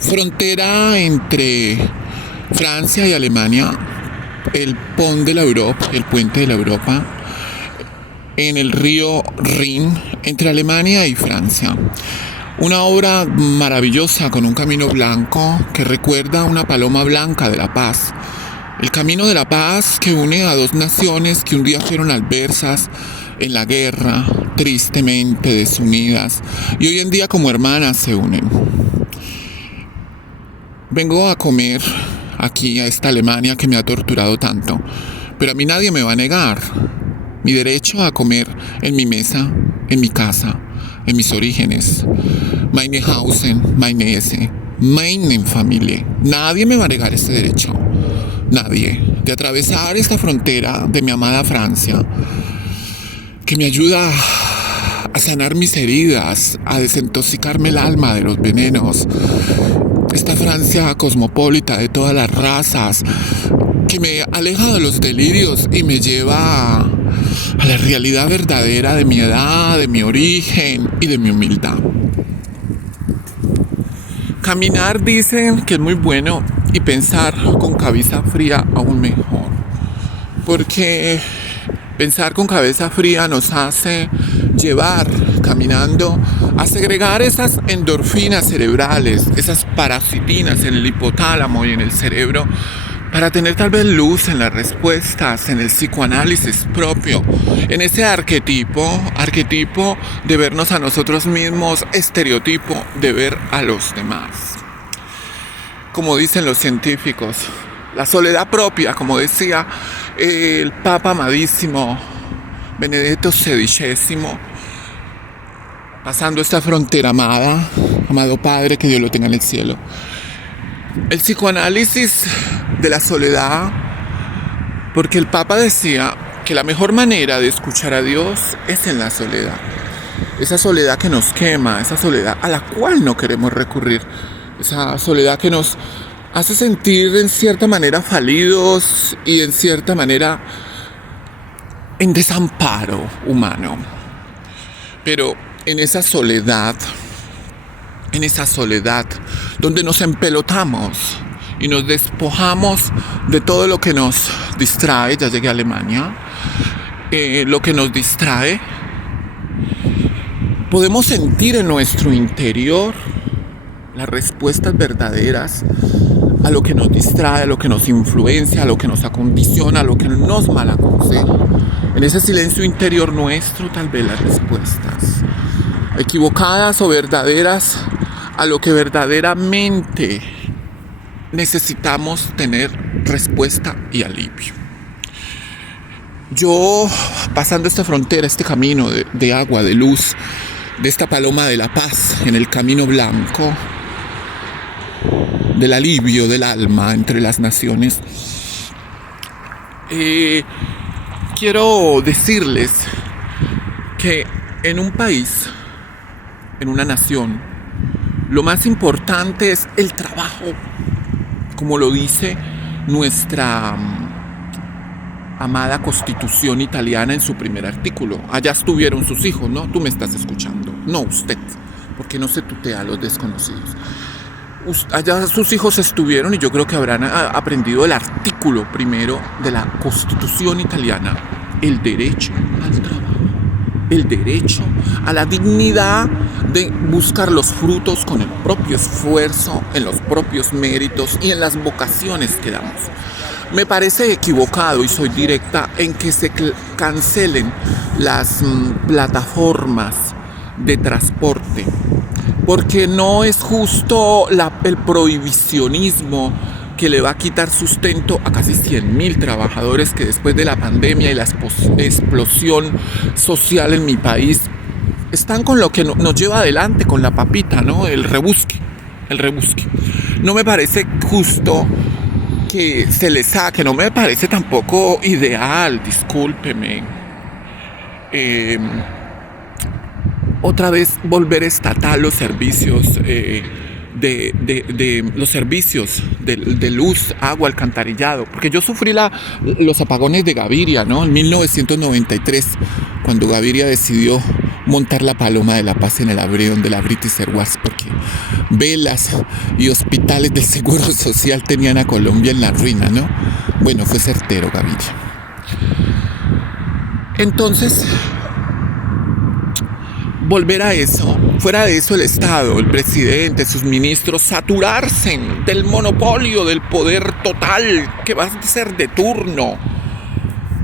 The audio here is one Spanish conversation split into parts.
Frontera entre Francia y Alemania, el Pont de la Europa, el puente de la Europa, en el río Rin, entre Alemania y Francia. Una obra maravillosa con un camino blanco que recuerda a una paloma blanca de la paz. El camino de la paz que une a dos naciones que un día fueron adversas en la guerra, tristemente desunidas, y hoy en día como hermanas se unen. Vengo a comer aquí a esta Alemania que me ha torturado tanto, pero a mí nadie me va a negar mi derecho a comer en mi mesa, en mi casa, en mis orígenes. Meine Hausen, meine Esse, meine Familie. Nadie me va a negar ese derecho. Nadie. De atravesar esta frontera de mi amada Francia, que me ayuda a sanar mis heridas, a desintoxicarme el alma de los venenos. Esta Francia cosmopolita de todas las razas, que me aleja de los delirios y me lleva a la realidad verdadera de mi edad, de mi origen y de mi humildad. Caminar dicen que es muy bueno y pensar con cabeza fría aún mejor, porque pensar con cabeza fría nos hace llevar caminando a segregar esas endorfinas cerebrales, esas parasitinas en el hipotálamo y en el cerebro, para tener tal vez luz en las respuestas, en el psicoanálisis propio, en ese arquetipo de vernos a nosotros mismos, estereotipo de ver a los demás. Como dicen los científicos, la soledad propia, como decía el Papa amadísimo Benedetto XVI, pasando esta frontera amado Padre, que Dios lo tenga en el cielo. El psicoanálisis de la soledad, porque el Papa decía que la mejor manera de escuchar a Dios es en la soledad. Esa soledad que nos quema, esa soledad a la cual no queremos recurrir, esa soledad que nos hace sentir en cierta manera falidos y en cierta manera en desamparo humano. Pero en esa soledad donde nos empelotamos y nos despojamos de todo lo que nos distrae, ya llegué a Alemania, lo que nos distrae, podemos sentir en nuestro interior las respuestas verdaderas a lo que nos distrae, a lo que nos influencia, a lo que nos acondiciona, a lo que nos malaconseja. En ese silencio interior nuestro, tal vez las respuestas equivocadas o verdaderas a lo que verdaderamente necesitamos tener respuesta y alivio. Yo, pasando esta frontera, este camino de agua, de luz, de esta paloma de la paz en el camino blanco, del alivio del alma entre las naciones, quiero decirles que en un país, en una nación, lo más importante es el trabajo, como lo dice nuestra amada Constitución italiana en su primer artículo. Allá estuvieron sus hijos, ¿no? Tú me estás escuchando, no usted, porque no se tutea a los desconocidos. Allá sus hijos estuvieron y yo creo que habrán aprendido el artículo primero de la Constitución italiana: el derecho al trabajo, el derecho a la dignidad de buscar los frutos con el propio esfuerzo, en los propios méritos y en las vocaciones que damos. Me parece equivocado, y soy directa, en que se cancelen las plataformas de transporte, porque no es justo el prohibicionismo que le va a quitar sustento a casi 100,000 trabajadores que después de la pandemia y la explosión social en mi país están con lo que nos lleva adelante, con la papita, ¿no? El rebusque. No me parece justo que se le saque, no me parece tampoco ideal, discúlpeme. Otra vez volver estatal los servicios los servicios de luz, agua, alcantarillado, porque yo sufrí los apagones de Gaviria, ¿no? En 1993, cuando Gaviria decidió montar la paloma de la paz en el avión de la British Airways, porque velas y hospitales del Seguro Social tenían a Colombia en la ruina, ¿no? Bueno, fue certero, Gaviria. Entonces, volver a eso, fuera de eso el Estado, el presidente, sus ministros, saturarse del monopolio del poder total que va a ser de turno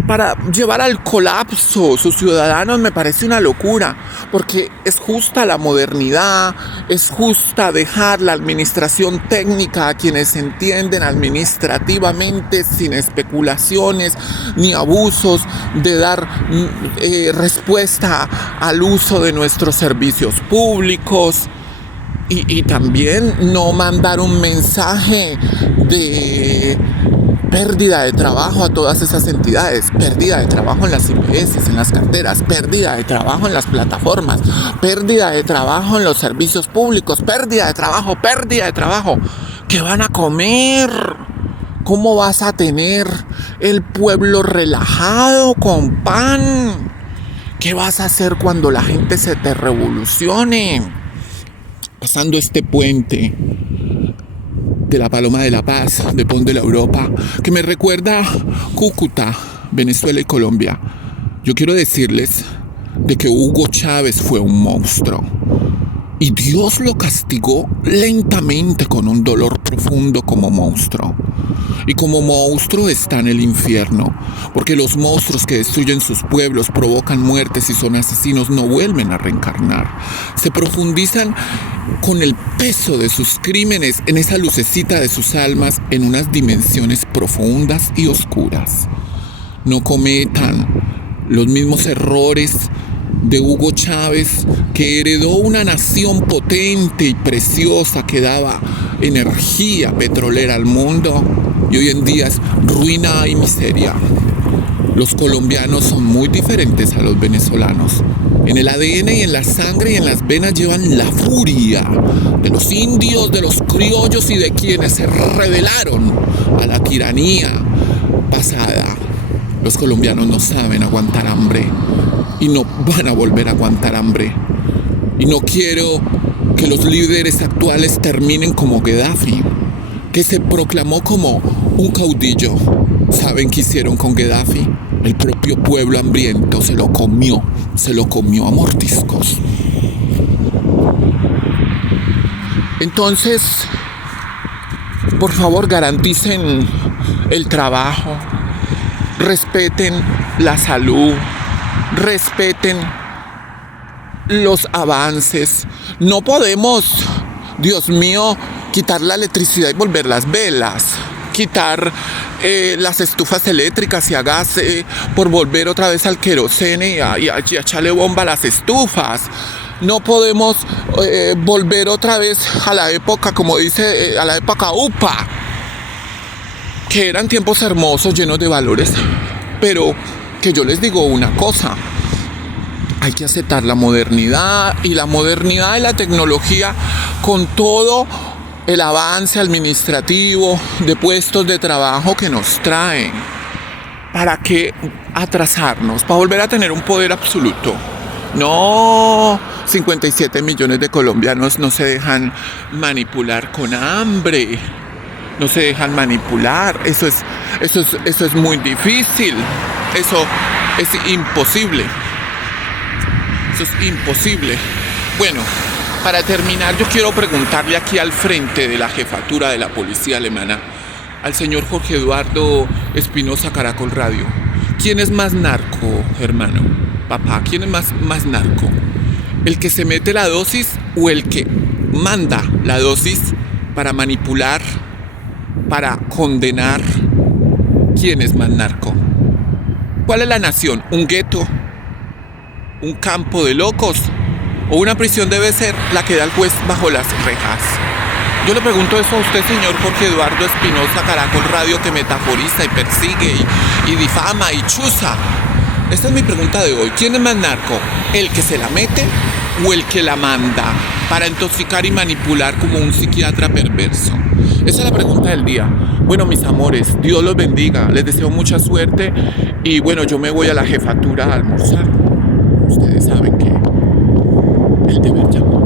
para llevar al colapso sus ciudadanos, me parece una locura, porque es justa la modernidad, es justa dejar la administración técnica a quienes entienden administrativamente, sin especulaciones ni abusos, de dar respuesta al uso de nuestros servicios públicos. Y también no mandar un mensaje de pérdida de trabajo a todas esas entidades, pérdida de trabajo en las IPS, en las carteras, pérdida de trabajo en las plataformas, pérdida de trabajo en los servicios públicos, pérdida de trabajo. ¿Qué van a comer? ¿Cómo vas a tener el pueblo relajado con pan? ¿Qué vas a hacer cuando la gente se te revolucione? Pasando este puente de la Paloma de la Paz, de Pont de la Europa, que me recuerda Cúcuta, Venezuela y Colombia. Yo quiero decirles de que Hugo Chávez fue un monstruo y Dios lo castigó lentamente con un dolor profundo como monstruo. Y como monstruo está en el infierno, porque los monstruos que destruyen sus pueblos, provocan muertes y son asesinos no vuelven a reencarnar. Se profundizan con el peso de sus crímenes en esa lucecita de sus almas en unas dimensiones profundas y oscuras. No cometan los mismos errores de Hugo Chávez, que heredó una nación potente y preciosa que daba energía petrolera al mundo, y hoy en día es ruina y miseria. Los colombianos son muy diferentes a los venezolanos. En el ADN y en la sangre y en las venas llevan la furia de los indios, de los criollos y de quienes se rebelaron a la tiranía pasada. Los colombianos no saben aguantar hambre y no van a volver a aguantar hambre. Y no quiero que los líderes actuales terminen como Gaddafi, que se proclamó como un caudillo. ¿Saben qué hicieron con Gaddafi? El propio pueblo hambriento se lo comió a mordiscos. Entonces, por favor, garanticen el trabajo, respeten la salud, respeten los avances. No podemos, Dios mío, quitar la electricidad y volver las velas, quitar las estufas eléctricas y a gas por volver otra vez al querosene y a echarle bomba a las estufas. No podemos volver otra vez a la época, como dice, a la época UPA, que eran tiempos hermosos, llenos de valores. Pero que yo les digo una cosa: hay que aceptar la modernidad y la modernidad de la tecnología con todo el avance administrativo de puestos de trabajo que nos traen. ¿Para qué atrasarnos? Para volver a tener un poder absoluto. No, 57 millones de colombianos no se dejan manipular con hambre. No se dejan manipular. Eso es muy difícil. Eso es imposible. Eso es imposible. Bueno, para terminar, yo quiero preguntarle aquí al frente de la jefatura de la policía alemana, al señor Jorge Eduardo Espinosa, Caracol Radio: ¿quién es más narco, hermano? Papá, ¿quién es más narco? ¿El que se mete la dosis o el que manda la dosis para manipular, para condenar? ¿Quién es más narco? ¿Cuál es la nación? ¿Un gueto? ¿Un campo de locos? ¿O una prisión debe ser la que da el juez bajo las rejas? Yo le pregunto eso a usted, señor Jorge Eduardo Espinosa, Caracol Radio, que metaforiza y persigue y difama y chuza. Esta es mi pregunta de hoy. ¿Quién es más narco? ¿El que se la mete o el que la manda para intoxicar y manipular como un psiquiatra perverso? Esa es la pregunta del día. Bueno, mis amores, Dios los bendiga. Les deseo mucha suerte. Y bueno, yo me voy a la jefatura a almorzar. Ustedes saben que deber llamar.